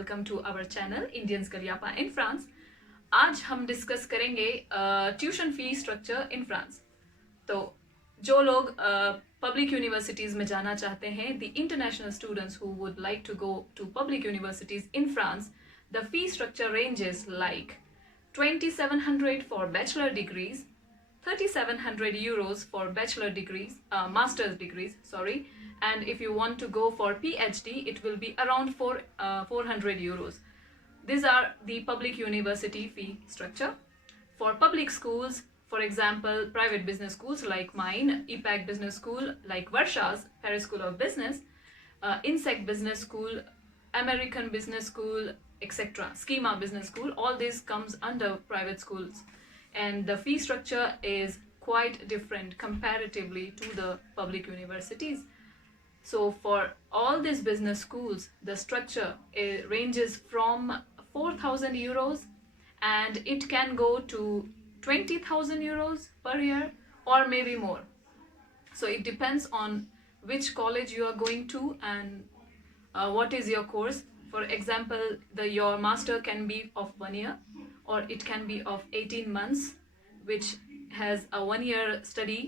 Welcome to our channel Indians करियापा in France. आज हम डिस्कस करेंगे tuition fee structure in France. तो जो लोग पब्लिक यूनिवर्सिटीज़ में जाना चाहते हैं, the international students who would like to go to public universities in France, the fee structure ranges like 2,700 for bachelor degrees, 3,700 euros for bachelor degrees, master's degrees, sorry. And if you want to go for PhD, it will be around 400 euros. These are the public university fee structure. For public schools, for example, private business schools like mine, EPAC Business School, like Varsha's Paris School of Business, INSEC Business School, American Business School, etc., Schema Business School, all this comes under private schools. And the fee structure is quite different comparatively to the public universities. So for all these business schools, the structure ranges from 4,000 euros and it can go to 20,000 euros per year or maybe more. So it depends on which college you are going to and what is your course. For example, your master can be of 1 year or it can be of 18 months, which has a 1 year study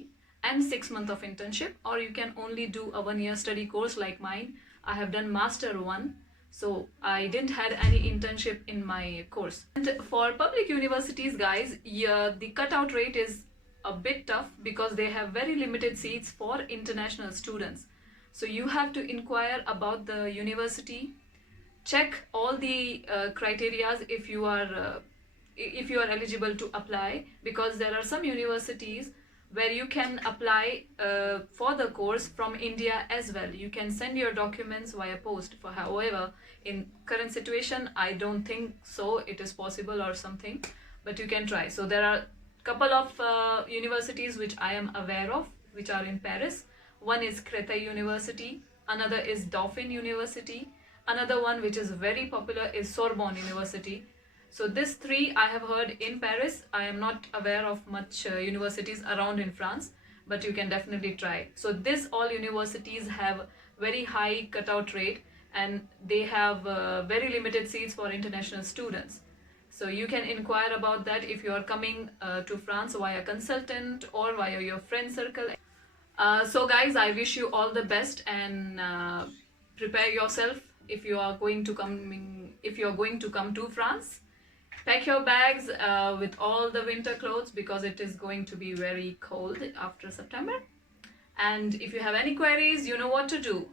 and 6 months of internship, or you can only do a 1 year study course like mine. I have done master 1, so I didn't had any internship in my course. And for public universities, guys, the cutout rate is a bit tough because they have very limited seats for international students. So you have to inquire about the university, check all the criteria if you are eligible to apply, because there are some universities where you can apply for the course from India as well. You can send your documents via post. However, in current situation, I don't think so it is possible or something, but you can try. So there are couple of universities which I am aware of, which are in Paris. One is Créteil University, another is Dauphine University, another one which is very popular is Sorbonne University. So these three I have heard in Paris. I am not aware of much universities around in France, but you can definitely try. So these all universities have very high cutout rate and they have very limited seats for international students. So you can inquire about that if you are coming to France via consultant or via your friend circle. So guys, I wish you all the best and prepare yourself if you are going to come to France. Pack your bags with all the winter clothes because it is going to be very cold after September. And if you have any queries, you know what to do.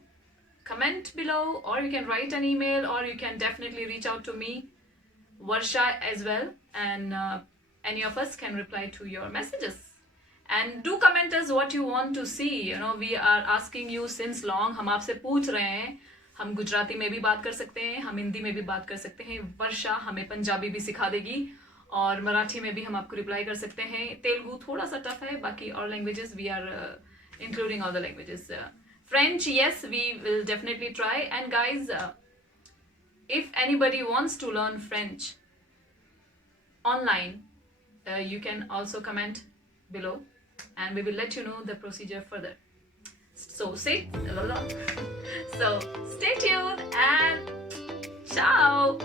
Comment below, or you can write an email, or you can definitely reach out to me, Varsha as well, and any of us can reply to your messages. And do comment us what you want to see. You know, we are asking you since long. हम आपसे पूछ रहे हैं. हम गुजराती में भी बात कर सकते हैं, हम हिंदी में भी बात कर सकते हैं. वर्षा हमें पंजाबी भी सिखा देगी और मराठी में भी हम आपको रिप्लाई कर सकते हैं. तेलुगु थोड़ा सा टफ है, बाकी और languages we are including all the languages. French, yes, we will definitely try. And guys, if anybody wants to learn French online, you can also comment below and we will let you know the procedure further. So stay tuned and ciao.